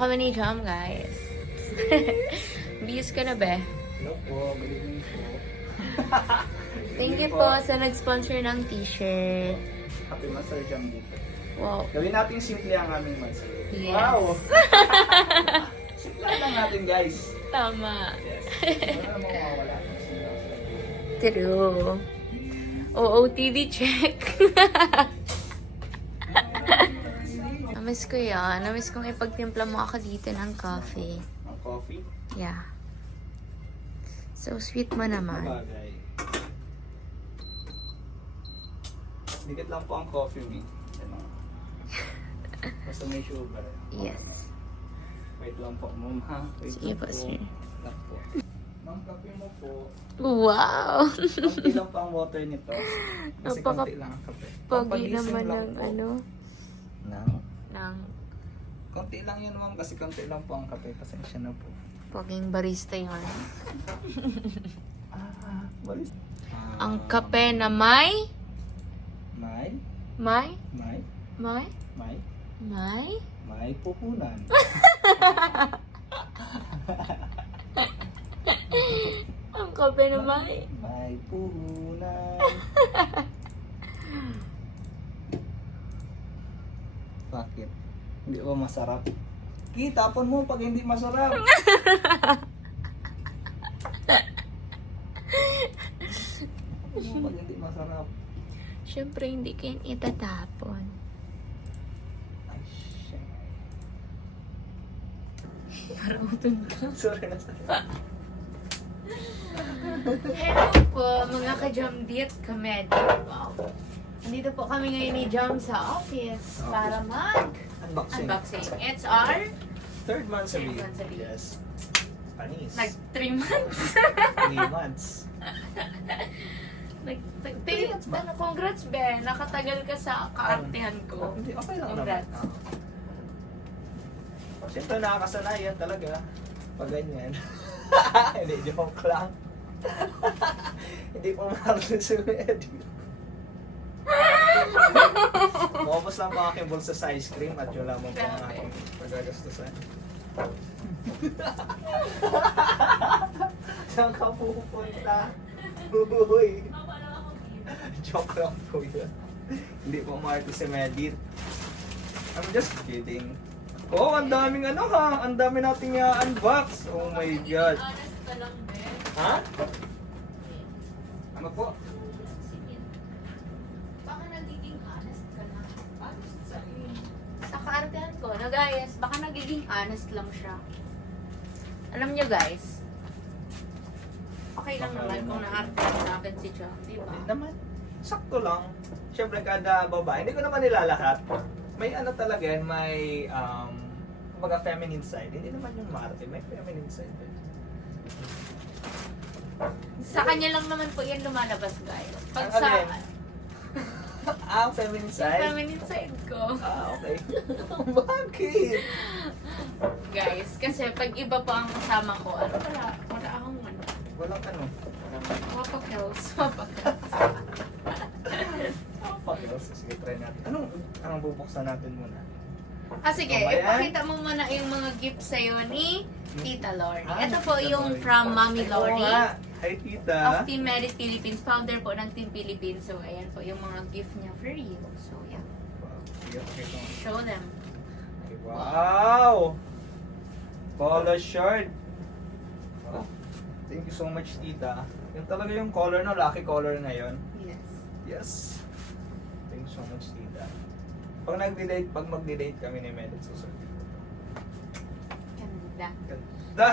kami ni Jam, guys. Bis ka na, be? Hello po, good evening po. Thank you po sa nag-sponsor ng t-shirt. Happy Master Jam dito. Wow. Gawin natin simple ang aming master. Yes. Wow! Simple lang natin, guys. Tama. Yes. Wala namang mawawala. True. OOTD check. Namiss ko yan. Namiss kong ipagtimpla mo ako dito ng coffee. Ang coffee? Yeah. So sweet mo naman. Bagay. Dikit lang po ang coffee, me. Ano? Basta may sugar. Yes. Wait lang po, ma'am, ha? Wait Sige lang po, sir. Lang po. Ma'am, kape mo po. Wow! Konti lang po ang water nito. Kasi konti lang ang kape. Pogi Pampagising naman lang ng po. ano? Nang? Ng Konti lang yun, ma'am, kasi konti lang po ang kape. Pasensya na po. poging barista yun. Balis. Ang kape na may? May? May? May? May? May? May? May puhunan. Ang kape na may? May puhunan. Bakit? Hindi ba masarap? Tapon mo pag hindi masarap. Tapon mo pag hindi masarap. Siyempre, hindi kayo itatapon. Ay, shit. Parang utun ka. Sorry na sorry. Hello po, mga ka-Jamdit kami. Wow. Nandito po kami ngayon ni Jam sa office para Unboxing. mag-unboxing. It's our Third month Third month sa week. Yes. Panis. 3 months. 3 months. Congrats, be. Nakatagal ka sa kaartehan ko. Hindi, okay lang Congrats. naman. Siyempre nakakasanayan talaga. Pag ganyan. Hindi, joke lang. Hindi po marunong si Medi. Maubos lang po ang aking bulsa sa ice cream at yun lamang po ang aking pagagastusan. Saan ka pupunta? Uy! Joke lang po yun. Hindi po marunong si Medit. I'm just kidding. Oh, ang daming ano ha. Ang dami nating unbox. Oh my God. Honest ka lang, be. Ha? Ano po? Sige. Baka nagiging honest ka lang. Honest sa kaartehan ko, no guys, baka nagiging honest lang siya. Alam nyo guys, okay lang Baka naman yun kung natin. naartehan natin si Jam, di ba? Hindi naman. Sakto lang. Siyempre kada babae, hindi ko naman nilalahat. May ano talaga yan, may kumbaga feminine side. Hindi naman yung Marte, may feminine side. Sa kanya lang naman po yan lumalabas guys. Pag Ang sa alin? Ang feminine yung side? feminine side ko, Okay. Bakit? guys, kasi pag iba pa ang kasama ko, ano wala akong ano, Walang ano. wapakels. Sige, try natin. Anong bubuksan natin muna? Ah, sige, Oh, ayan. ipakita mo muna yung mga gift sa'yo ni Tita Lori. Ito po Tita yung Lori. from Mommy Oo Lori nga. Hi, tita. of Team Merit Philippines, founder po ng Team Philippines. So, ayan po yung mga gift niya for you. So, yeah. Wow. Sige, okay, ito. Show them. Okay, wow! Polo shirt. Oh, thank you so much, tita. Yung talaga yung color no, lucky color na yon. Yes. Yes. Thank you so much, tita. Pag mag-date kami ni Medet, susunod. Ganda. Ganda!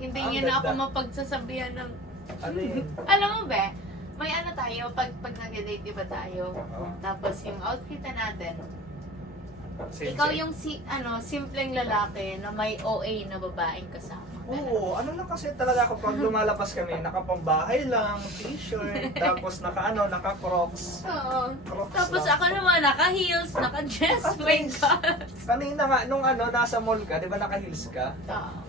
Hindi Ang niya na ako ganda. mapagsasabihan ng... Ano yun? Alam mo ba, may ano tayo, pag nag-date, di ba tayo? Oo. Tapos yung outfit na natin, Same, ikaw same. yung simpleng lalaki na may OA na babaeng kasama. Oo, ano lang kasi talaga kapag lumalabas kami, nakapambahay lang, t-shirt, tapos naka-crocs. Oo. Crocs Tapos lang. ako naman, naka-heels, naka-dress, my God. Kanina nga, nung nasa mall ka, di ba naka-heels ka? Oo.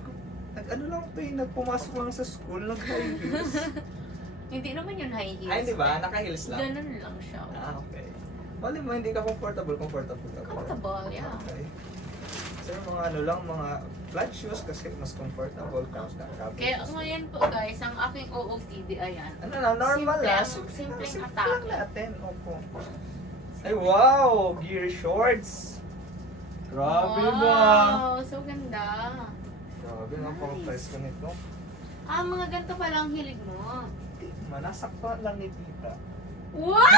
Nag-ano lang to eh, nagpumasok lang sa school, nag-high heels. Hindi naman yun high heels. Ay, di ba? Naka-heels lang. Ganun lang siya. Ah, okay. Mali mo, hindi ka comfortable ka. Comfortable, yeah. Okay. Kasi mga ano lang, mga flat shoes kasi mas comfortable. Tapos nakakabit. Kaya ngayon po guys, ang aking OOTD, ayan. Ano lang, normal lang. Simpleng lang atake. natin. Opo. Ay, wow! Gear shorts! Grabe ba? Wow, so ganda. Grabe nga pang Nice. price ko nito. Mga ganito pala ang hilig mo. Manasakpan lang ni tita. What?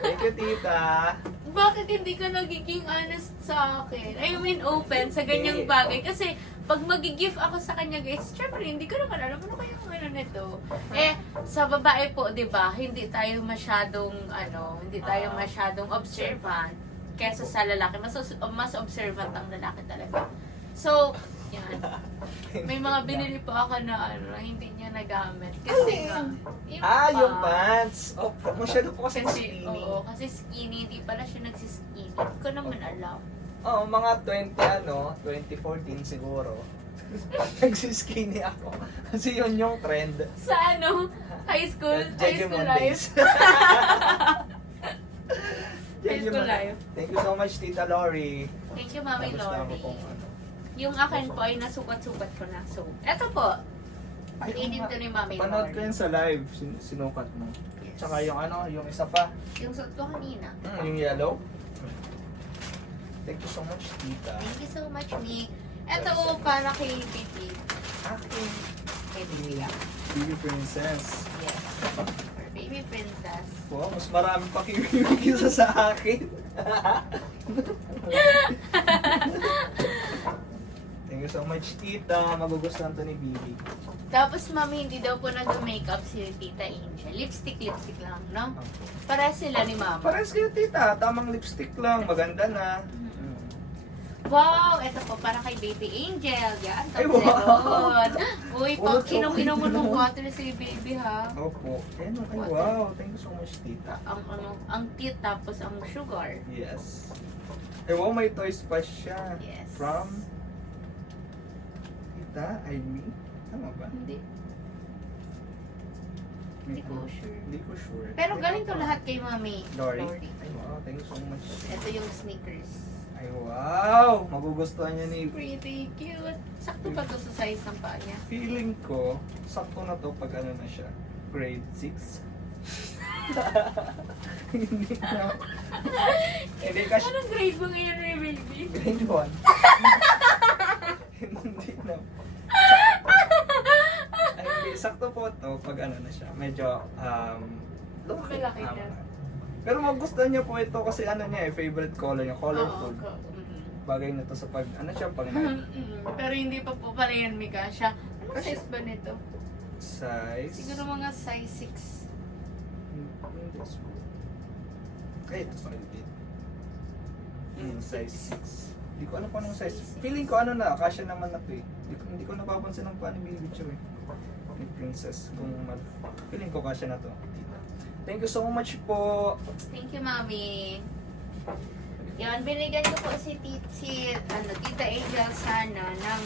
Thank you, tita. Bakit hindi ka nagiging honest sa akin? I mean, open sa ganyang bagay. Kasi, pag mag-gift ako sa kanya, guys, syempre, hindi ko naman alam ano kaya ang ano nito. Eh, sa babae po, di ba, hindi tayo masyadong, hindi tayo masyadong observant. Kesa sa lalaki, mas observant ang lalaki talaga. So, yan. May mga binili po ako na hindi niya nagamit. Kasi nga, Yung pants. Oh, masyado po kasi Kasi, skinny. oo, kasi skinny, hindi pala siya nagsiskinny. Hindi ko naman alam. Oo, mga 2014 siguro. Nagsiskinny ako. Kasi yun yung trend. Sa high school Jejemon life. days. High school life. Thank you so much, Tita Lori. Thank you, Mami Tapos na ako Lori. kung ano. Yung akin po ay nasukat-sukat ko na. So, eto po. Pati din to ni Mami Panood ko Lori. yun sa live, sinukat mo. Yes. Tsaka yung yung isa pa, Yung suot ko kanina. yung yellow. Thank you so much, Tita. Thank you so much, Mi. Eto para kay Pipi. Aking Kay Pipi. Baby Princess. Yes. For Baby Princess. Wow, mas marami pa kisa sa akin. Thank you so much, Tita. Magugustuhan to ni Bibi. Tapos, Mami, hindi daw po nag-makeup si Tita Angel. Lipstick lang, no? Para sila ni Mama. Parehas kayo, Tita. Tamang lipstick lang. Maganda na. Wow! Ito po, para kay Baby Angel. Yan, Ay, Toblerone. Uy, Ulo, pag kinom-inom mo ng water si Baby, ha? Opo. Ay, wow. Thank you so much, Tita. Ang tea tapos ang sugar. Yes. Ay, wow, may toys pa siya. Yes. From Tita Ivy. Tama ba? Hindi ko sure. Hindi ko sure. Pero galing to lahat kay Mami. Lori. Ay, wow. Thank you so much. Ito yung sneakers. Ay, wow! Magugustuhan niya ni... Pretty cute. Sakto ba to sa size ng paa niya? Feeling ko, sakto na to pag ano na siya. Grade 6. Hindi na. Hindi kasi... Anong grade mo ngayon, baby? Grade 1. Hindi na. Ay, hindi. Sakto po to pag ano na siya. Medyo, Malaki na. Pero magustuhan niya po ito kasi ano niya favorite color niya. Colorful. Bagay na to sa pag, ano siya, pag Pero hindi pa po pala yan, Mika. Siya, anong Kasi- size ba nito? size. Siguro mga size 6. Hindi po. Ay, ito sa akin. Size 6. Hindi ko alam kung anong size. Feeling ko ano na, kasya naman na to eh. Hindi ko napapansin ng paano yung video eh. Ni Princess. Feeling ko kasya na to. Thank you so much po. Thank you, Mami. Yan, binigyan ko po si Tita Angel sana ng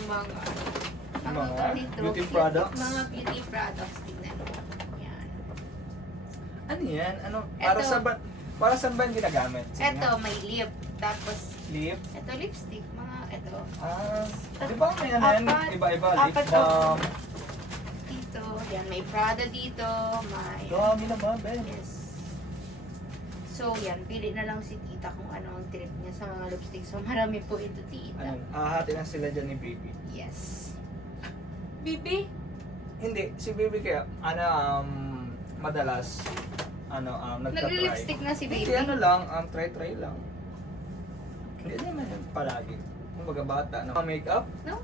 Mga ganito, beauty products? Mga beauty products. Tingnan mo. Yan. Ano yan? Ano? Eto. Para saan ba yung ginagamit? Sige Ito, nga. may lip. Tapos, Lip? ito lipstick. Ito. Di ba may ano yan? Apat. Iba-iba. Lip Apat, balm. Dito. Yan, may Prada dito. May... Dami naman, Ben. Yes. So, yan. Pili na lang si tita kung ano ang trip niya sa mga lipstick. So, marami po ito, tita. Ano? Ahati na sila dyan ni Baby. Yes. Bibi? Hindi, si Baby kaya, madalas, nagtatry. Nagli-lipstick na si Hindi, baby. lang, try lang. Hindi naman yun palagi. Kung baga bata, makeup. No?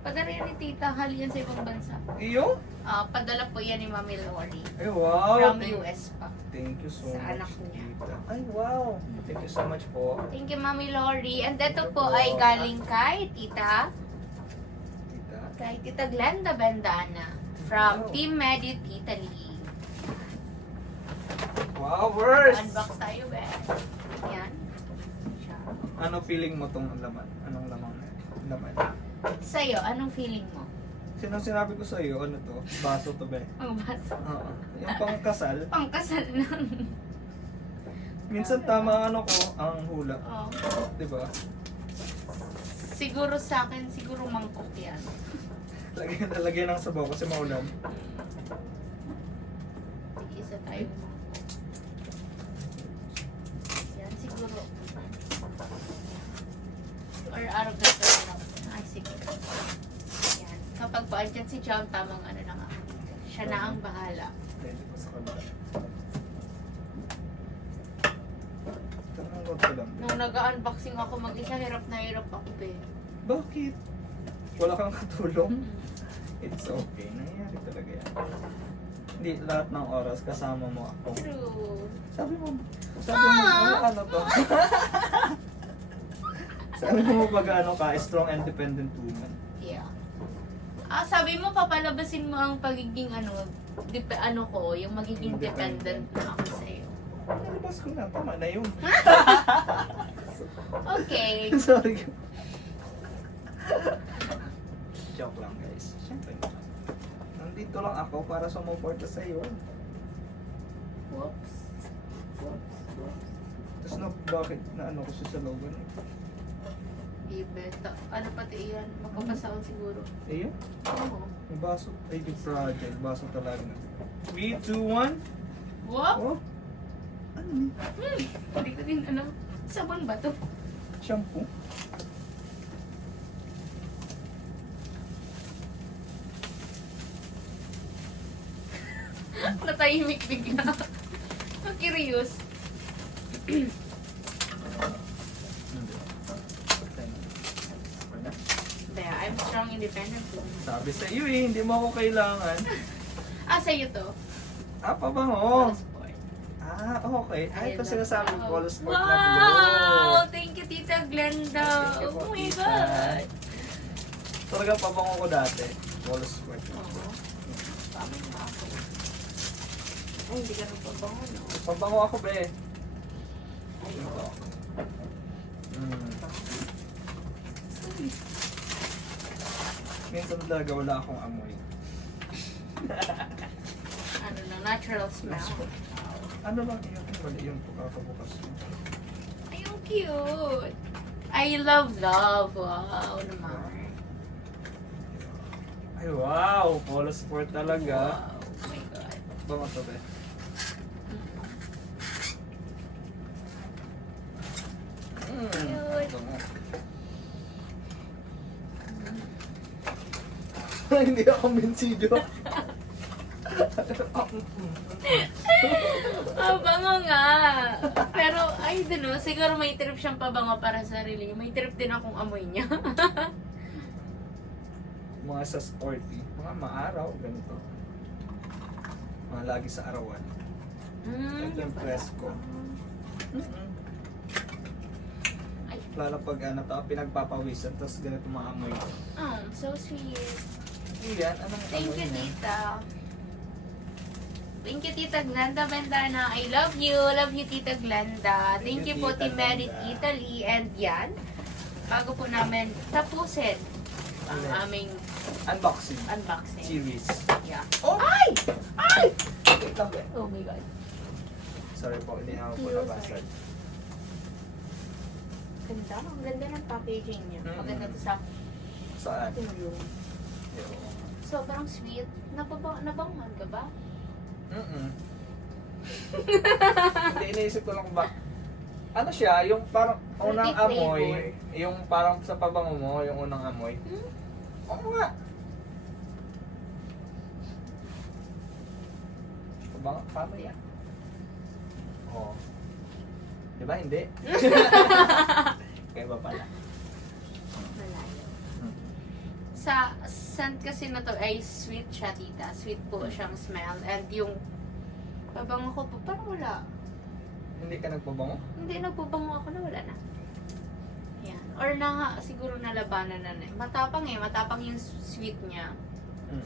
Padala yan ni tita. Hali yan sa ibang bansa. Iyo? Padala po yan ni Mami Lori. Ay, wow. From US pa. Thank you so Sa much, anak niya. Tita. Ay, wow. Thank you so much po. Thank you, Mami Lori. And ito po ay galing kay tita. Tita. Kay Tita Glenda Bandana. From Wow. Team Medit Italy. Wow, worse. Unbox tayo, be. Yan. Siya. Ano feeling mo tong laman? Anong laman? Laman. Sa'yo, anong feeling mo? Sinabi ko sa iyo, ano to? Baso to, be. Ang baso. Oo. Yung pangkasal. Pangkasal lang. Minsan tama ko ang hula. Oh. 'Di ba? Siguro sa akin, siguro mangkok yan. Lagyan ng sabaw kasi maulam. Isa tayo mangkok. Yan, siguro. Or araw na ito. Ay, sige. Yan. Kapag paandyan si Jam, tamang ano lang ako. Siya na ang bahala. Pwede pa sa kabila. Tanong ko lang. Nung nag-unboxing ako mag-isa, hirap na hirap ako, be. Bakit? Wala kang katulong? It's okay. Nangyayari talaga yan. Hindi lahat ng oras kasama mo ako. True. Sabi mo, ano to? Sabi mo pag ano ka, strong independent woman. Yeah. Sabi mo, papalabasin mo ang pagiging ano ko, yung magiging dependent na ako sa'yo. Nalabas ko na, tama na yun. Okay. Sorry. Joke lang guys. Siyempre naman. Nandito lang ako para sumuporta sa'yo. Whoops. Whoops. Whoops. Tapos bakit na ano ko sa logan eh? Ibeta. Ano pati yan? Magpapasaon siguro. Ayun? Oo. May baso. Ay, di project. Baso talaga. 3, 2, 1. Wow! Oh. Ano ni? Hindi ko din alam. Sabon ba to? Shampoo? Natahimik bigla. I'm curious. Kaya, I'm strong independent woman. Sabi sa iyo eh, hindi mo ako kailangan. Sa'yo to. Pabango. Sport. Okay. Ay, ito Ayun sinasabi lang. ko, sport na Wow! blue. Thank you, Tita Glenda. Thank you po, Oh my tita. God. Talaga pabango ko dati. Polo sport. Oo. Tama yung ako. Ay, hindi ka nang pabango, no? Pabango ako, be. Ito. Minsan talaga wala akong amoy. Ano lang, natural smell. Ano lang yun? Mali yung pagkakabukas mo. Ay, ang cute. I love love. Wow naman. Ay, wow! Polo sport talaga. Wow. Oh my God. Bango to, be. Cute. Bango. Hindi ako minsidyo. Bango nga. Pero, ay, din no, siguro may trip siyang pabango para sa sarili. May trip din akong amoy niya. Mga sa sporty, mga maaraw, ganito. Mga lagi sa arawan. Ito yung presko. Ay. Lalo pag ano to, pinagpapawisan, tapos ganito maamoy ko. Oh, so sweet. Yan, anong Thank amoy you, niya? Tita. Thank you, Tita Glenda Bendana. I love you. Love you, Tita Glenda. Thank you po, Tita Team Merit Glenda. Italy. And yan, bago po namin tapusin ang Ano? aming Unboxing. unboxing. Series. Yeah. Oh! Ay! Ay! Wait lang, be. Oh my God. Sorry po, hindi ako po You're nabasag. Ganda. Ang ganda ng packaging niya. Mm-mm. Maganda to sa Saan? ating room. Sobrang sweet. Nabanguhan ka ba? Hindi, iniisip ko lang ba. Ano siya, yung parang unang Fruity amoy, flavor. yung parang sa pabango mo, yung unang amoy. Hmm? Oo nga. Pabango, paano yan? Oo. Di ba, hindi? Kaya ba pala? Malayo. Sa scent kasi na to ay sweet siya, tita. Sweet po siyang smell. And yung pabango ko po, parang wala. Hindi ka nagpabango? Hindi, nagpabango ako na wala na. Yan. Or siguro nalabanan na na. Matapang Matapang yung sweet niya.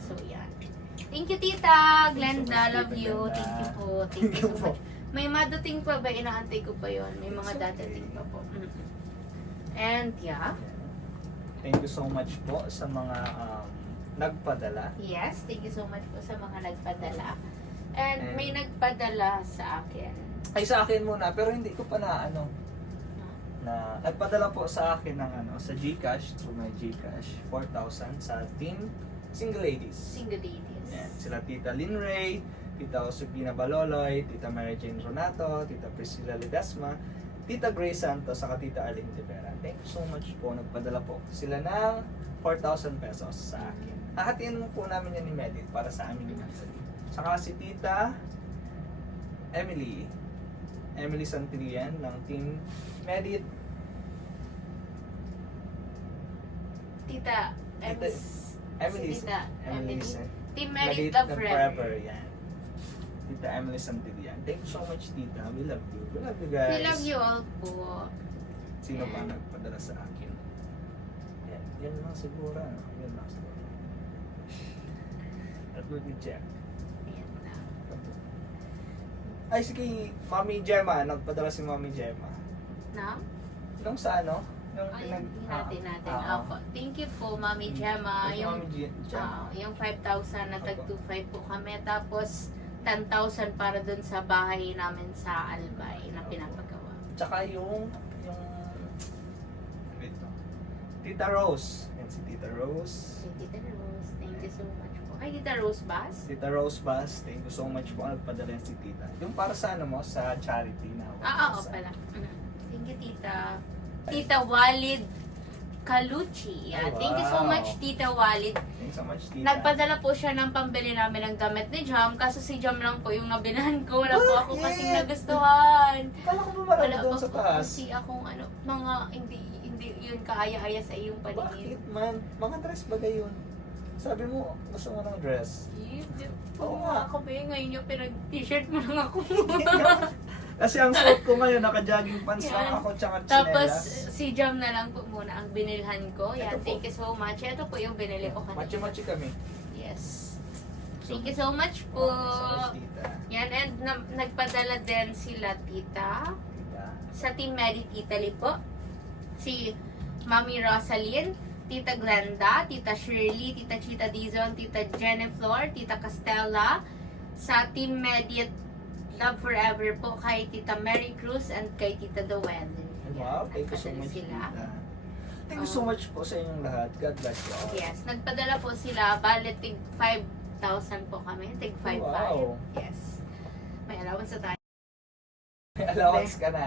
So, yan. Thank you, Tita Glenda. So much, Love Tita you. Glenda. Thank you po. Thank you so much. May madating pa ba? Inaantay ko pa yon. May mga It's okay. dadating pa po. And, yeah. Thank you so much po sa mga nagpadala. Yes, thank you so much po sa mga nagpadala. And And- may nagpadala sa akin. Ay, sa akin muna, pero hindi ko pa na ano. na nagpadala po sa akin ng sa GCash, through my GCash, 4,000 sa team Single Ladies. Single ladies. Yan, sila Tita Lynn Ray, Tita Josepina Baloloy, Tita Mary Jane Ronato, Tita Priscilla Ledesma, Tita Grace Santos, saka Tita Arlene Rivera. Thank you so much po. Nagpadala po sila ng 4,000 pesos sa akin. Hahatiin mo po namin yan ni Medit para sa amin ni Mansali. Saka si Tita Emily Santillan ng Team Medit. Tita Emily si Tita Emily. San- Team Medit Merit Love ng Forever. Yan. Tita Emily Santillan. Thank you so much, Tita. We love you. We love you guys. We love you all po. Sino pa nagpadala sa akin? Yan lang siguro. Yan lang siguro. At good check. Ayan na. Ay, sige, Mami Gemma. Nagpadala si Mami Gemma. Na? Yung sa ano? Yung Ay, natin. Ah, Opo. Thank you po, Mami Gemma. Ay, Yung, Mami Gemma. yung 5,000 na tag Opo. 2,500 po kami. Tapos, 10,000 para dun sa bahay namin sa Albay na Opo. pinapagawa. Tsaka yung ito. Tita Rose. Yan si Tita Rose. Hey, Tita Rose, thank you so much po. Ay, Tita Rose Bass? Tita Rose Bass, thank you so much po. Nagpadala yan si Tita. Yung para sa ano mo, sa charity na. Oo pala. Thank you, Tita. Tita Walid Calucci. Ay, Thank you so wow. much, Tita Walid. Thank you so much, Tita. Nagpadala po siya ng pambili namin ng damit ni Jam. Kaso si Jam lang po yung nabilahan ko. Wala po ako Bakit? kasing nagustuhan. Kala ko ba marami Wala doon pa sa po taas? kasi akong mga hindi yun kaaya-aya sa iyong Bakit paningin. man? Mga dress ba yun? Sabi mo, gusto mo ng dress. Oo Oo nga. nga ako ba ngayon yung pinag-t-shirt mo lang ako. Kasi ang suot ko ngayon, naka-jogging pants Yan. lang ako, tsaka Tapos tsinelas. si Jam na lang po muna ang binilhan ko. Yan, Ito po. thank you so much. Ito po yung binili ko kanina. Machi-machi kami. Yes. Thank you so much po. Thank you so much, Tita. Yan, and nagpadala din sila tita Tita. sa Team Merit Italy po. Si Mami Rosalyn, Tita Glenda, Tita Shirley, Tita Chita Dizon, Tita Jennifer, Tita Castella, sa Team Merit Love Forever po kay Tita Mary Cruz and kay Tita Dowen. Wow, thank you so Nagpadala much, sila. Tita. Thank you so much po sa inyong lahat. God bless you all. Yes, nagpadala po sila. Bale, tig 5,000 po kami. Tig 5,500. Wow. Yes. May allowance sa tayo. May allowance ka na.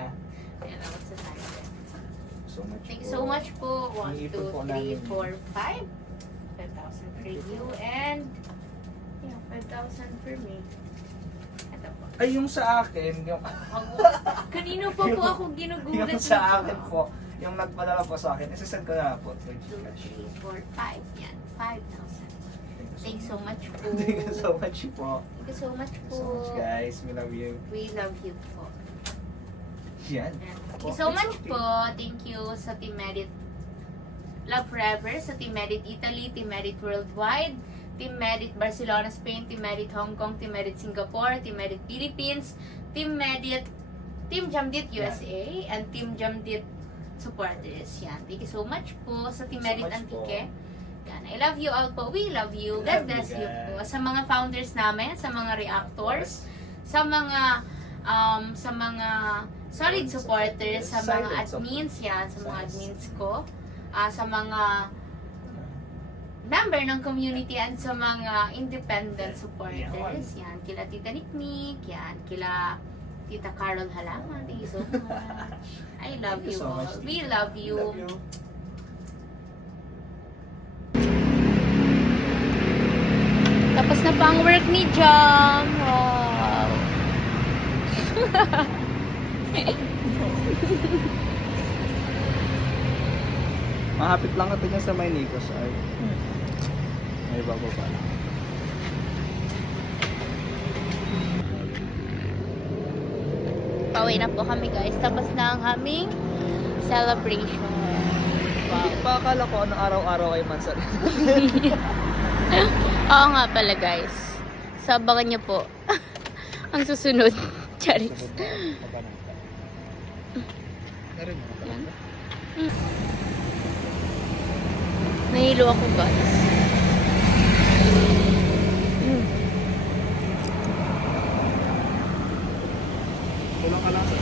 May allowance sa tayo. So much Thank you po. so much po. 1, 2, Iniipon po 3, namin. 4, 5. 5,000 for you. And, yeah, 5,000 for me. Ito po. Ay, yung sa akin, yung, Kanino pa po ako ginugulat yung sa akin po, yung nagpadala po sa akin, isasend ko na po. 2, 3, 4, 5. Yan, 5,000. Thank you so much po. Thank you so much po. Thank you so much Thank po. you so much, guys. We love you. We love you po. Yan. Thank you so much po. Thank you sa Team Merit Love Forever, sa Team Merit Italy, Team Merit Worldwide, Team Merit Barcelona, Spain, Team Merit Hong Kong, Team Merit Singapore, Team Merit Philippines, Team Merit, Team Jamdit USA, and Team Jamdit Supporters. Yan. Thank you so much po sa Team Thank you so Merit much po. Antique. Yan. I love you all po. We love you. We God love you, bless you guys. po. Sa mga founders namin, sa mga reactors, sa mga solid supporters, sa mga Silent admins, yan, sa mga Silent. admins ko, sa mga member ng community and sa mga independent supporters, yan, kila Tita Niknik, yan, kila Tita Carol Halaman, thank you so much. I love Thank you you so all. much, We Tita. love you. Love you. Tapos na pa ang work ni Jam. Wow. Mahapit lang ito niya sa may Nikos ay. May bababa lang. Pauwi na po kami guys. Tapos na ang aming celebration. Hindi pa akala ko anong araw-araw ay Mansari. Oo nga pala guys. Sabangan niyo po. Ang susunod. Charis. Nahilo ako guys. Kulang ka lang sa